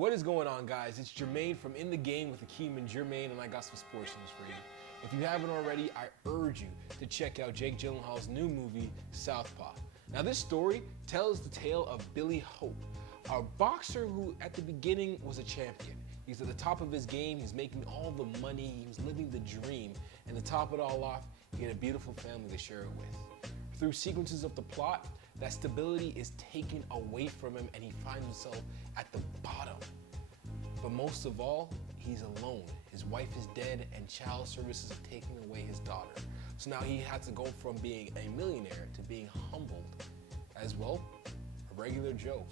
What is going on, guys? It's Jermaine from In the Game with Akeem and Jermaine, and I got some sports news for you. If you haven't already, I urge you to check out Jake Gyllenhaal's new movie, Southpaw. Now, this story tells the tale of Billy Hope, a boxer who at the beginning was a champion. He's at the top of his game, he's making all the money, he was living the dream, and to top it all off, he had a beautiful family to share it with. Through sequences of the plot, that stability is taken away from him and he finds himself at the bottom. But most of all, he's alone. His wife is dead and child services are taking away his daughter. So now he had to go from being a millionaire to being humbled as well, a regular Joe.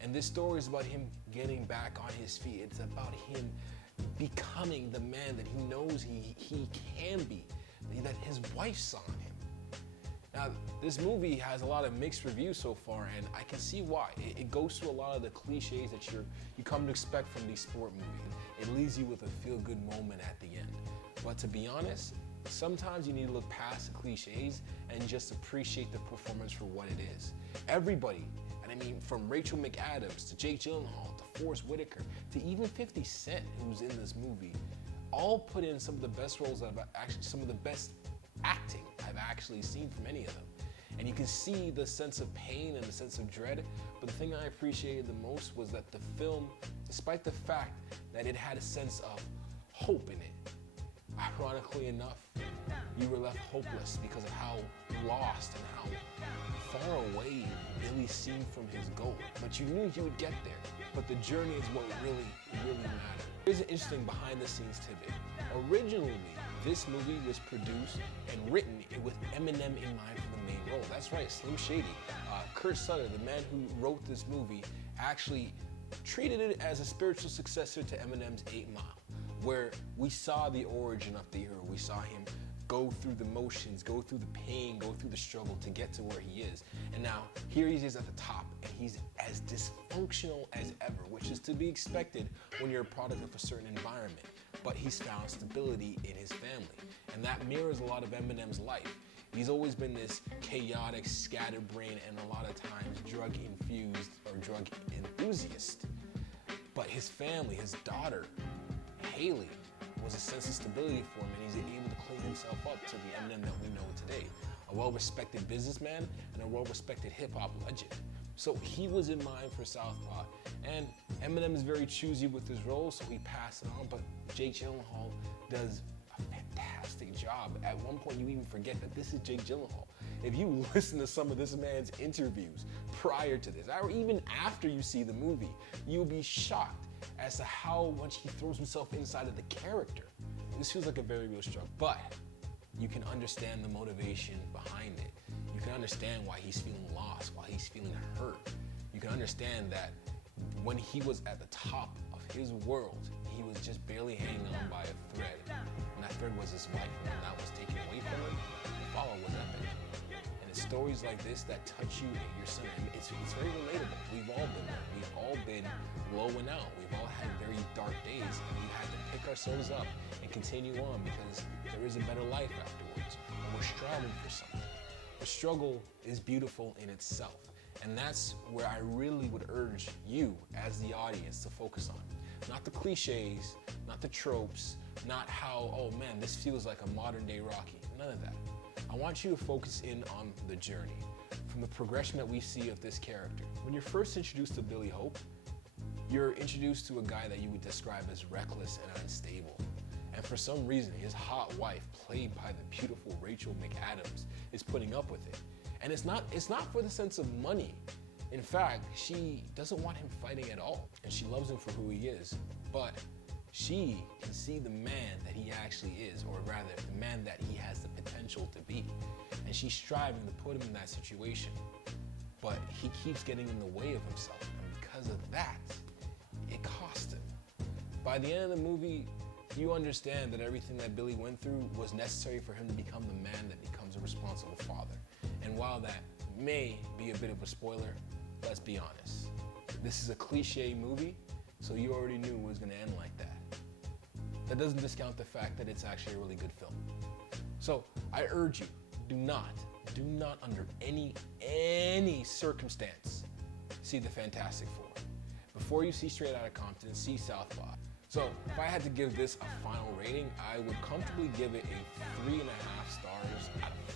And this story is about him getting back on his feet. It's about him becoming the man that he knows he can be, that his wife saw in him. Now, this movie has a lot of mixed reviews so far, and I can see why. It goes through a lot of the cliches that you come to expect from these sport movies. It leaves you with a feel-good moment at the end. But to be honest, sometimes you need to look past the cliches and just appreciate the performance for what it is. Everybody, and I mean from Rachel McAdams to Jake Gyllenhaal to Forrest Whitaker to even 50 Cent, who's in this movie, all put in some of the best roles that some of the best acting I've actually seen from any of them. And you can see the sense of pain and the sense of dread, but the thing I appreciated the most was that the film, despite the fact that it had a sense of hope in it, ironically enough, you were left hopeless because of how lost and how far away Billy seemed from his goal. But you knew he would get there, but the journey is what really mattered. Here's an interesting behind the scenes tidbit. Originally, this movie was produced and written with Eminem in mind for the main role. That's right, Slim Shady. Kurt Sutter, the man who wrote this movie, actually treated it as a spiritual successor to Eminem's 8 Mile, where we saw the origin of the hero. We saw him go through the motions, go through the pain, go through the struggle to get to where he is. And now, here he is at the top, and he's as dysfunctional as ever, which is to be expected when you're a product of a certain environment. But he's found stability in his family. And that mirrors a lot of Eminem's life. He's always been this chaotic, scatterbrain, and a lot of times drug-infused or drug enthusiast. But his family, his daughter, Haley, was a sense of stability for him, and he's able to clean himself up to the Eminem that we know today. A well-respected businessman and a well-respected hip-hop legend. So he was in mind for Southpaw, and Eminem is very choosy with his role, so he passed it on, but Jake Gyllenhaal does a fantastic job. At one point, you even forget that this is Jake Gyllenhaal. If you listen to some of this man's interviews prior to this, or even after you see the movie, you'll be shocked as to how much he throws himself inside of the character. This feels like a very real struggle, but you can understand the motivation behind it. You can understand why he's feeling lost, why he's feeling hurt. You can understand that when he was at the top of his world, he was just barely hanging on by a thread. And that thread was his wife, and when that was taken away from him, the follow was epic. And it's stories like this that touch you and your son. It's very relatable. We've all been there. We've all been low and out. We've all had very dark days, and we've had to pick ourselves up and continue on because there is a better life afterwards, and we're striving for something. The struggle is beautiful in itself, and that's where I really would urge you as the audience to focus on. Not the cliches, not the tropes, not how, oh man, this feels like a modern day Rocky. None of that. I want you to focus in on the journey, from the progression that we see of this character. When you're first introduced to Billy Hope, you're introduced to a guy that you would describe as reckless and unstable. And for some reason, his hot wife, played by the beautiful Rachel McAdams, is putting up with it. And it's not for the sense of money. In fact, she doesn't want him fighting at all. And she loves him for who he is. But she can see the man that he actually is, or rather, the man that he has the potential to be. And she's striving to put him in that situation. But he keeps getting in the way of himself. And because of that, it cost him. By the end of the movie, you understand that everything that Billy went through was necessary for him to become the man that becomes a responsible father. And while that may be a bit of a spoiler, let's be honest. This is a cliche movie, so you already knew it was gonna end like that. That doesn't discount the fact that it's actually a really good film. So I urge you, do not under any circumstance see the Fantastic Four. before you see Straight Outta Compton, see Southpaw. So if I had to give this a final rating, I would comfortably give it a 3.5 stars out of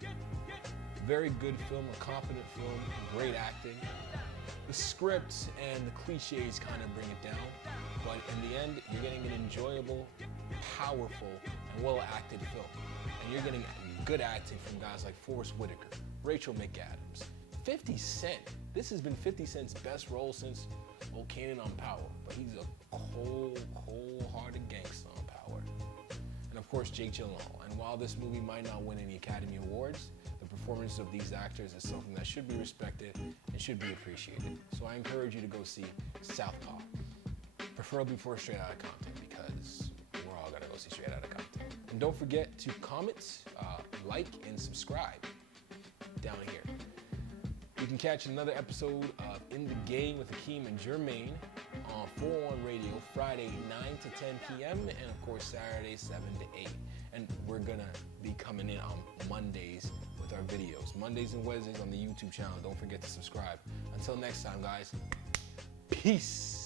5. Very good film, a competent film, great acting. The script and the cliches kind of bring it down, but in the end, you're getting an enjoyable, powerful, and well-acted film. And you're getting good acting from guys like Whitaker, Rachel McAdams, 50 Cent. This has been 50 Cent's best role since Kanan on Power, but he's a cold-hearted gangster on Power. And of course, Jake Gyllenhaal. And while this movie might not win any Academy Awards, the performance of these actors is something that should be respected and should be appreciated. So I encourage you to go see Southpaw, preferably before Straight Outta Compton, because we're all gonna go see Straight Outta Compton. And don't forget to comment, like, and subscribe down here. You can catch another episode of In the Game with Hakeem and Jermaine on 4-1 Radio, Friday 9 to 10 p.m. and of course Saturday 7 to 8. And we're gonna be coming in on Mondays with our videos. Mondays and Wednesdays on the YouTube channel. Don't forget to subscribe. Until next time, guys, peace.